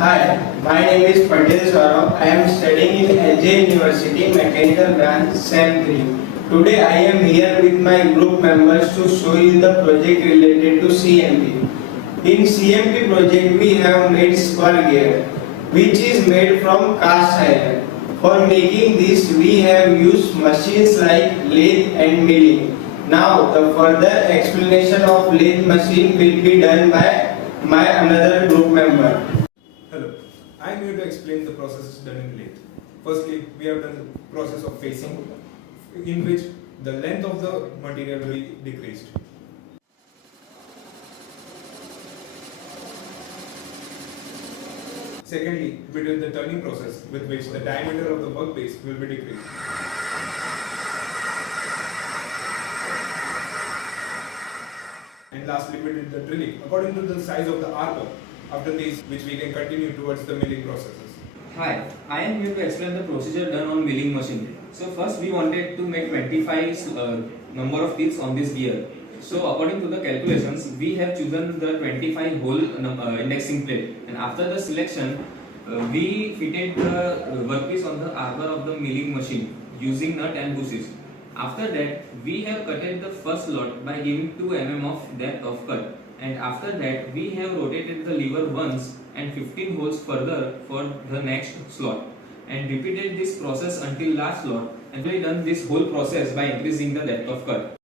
Hi, my name is Patel Saurabh. I am studying in LJ University Mechanical Branch CMP. Today I am here with my group members to show you the project related to CMP. In CMP project we have made spur gear which is made from cast iron. For making this we have used machines like lathe and milling. Now the further explanation of lathe machine will be done by my another group member. Hello, I am here to explain the processes done in lathe. Firstly, we have done the process of facing, in which the length of the material will be decreased. Secondly, we did the turning process, with which the diameter of the workpiece will be decreased. And lastly, we did the drilling according to the size of the arbor. After this, which we can continue towards the milling processes. Hi, I am here to explain the procedure done on milling machine. So first we wanted to make 25 number of teeth on this gear. So according to the calculations, we have chosen the 25 hole indexing plate, and after the selection, we fitted the workpiece on the arbor of the milling machine using nut and bushings. After that, we have cutted the first slot by giving 2 mm of depth of cut. And after that, we have rotated the lever once and 15 holes further for the next slot, and repeated this process until last slot, and we done this whole process by increasing the depth of cut.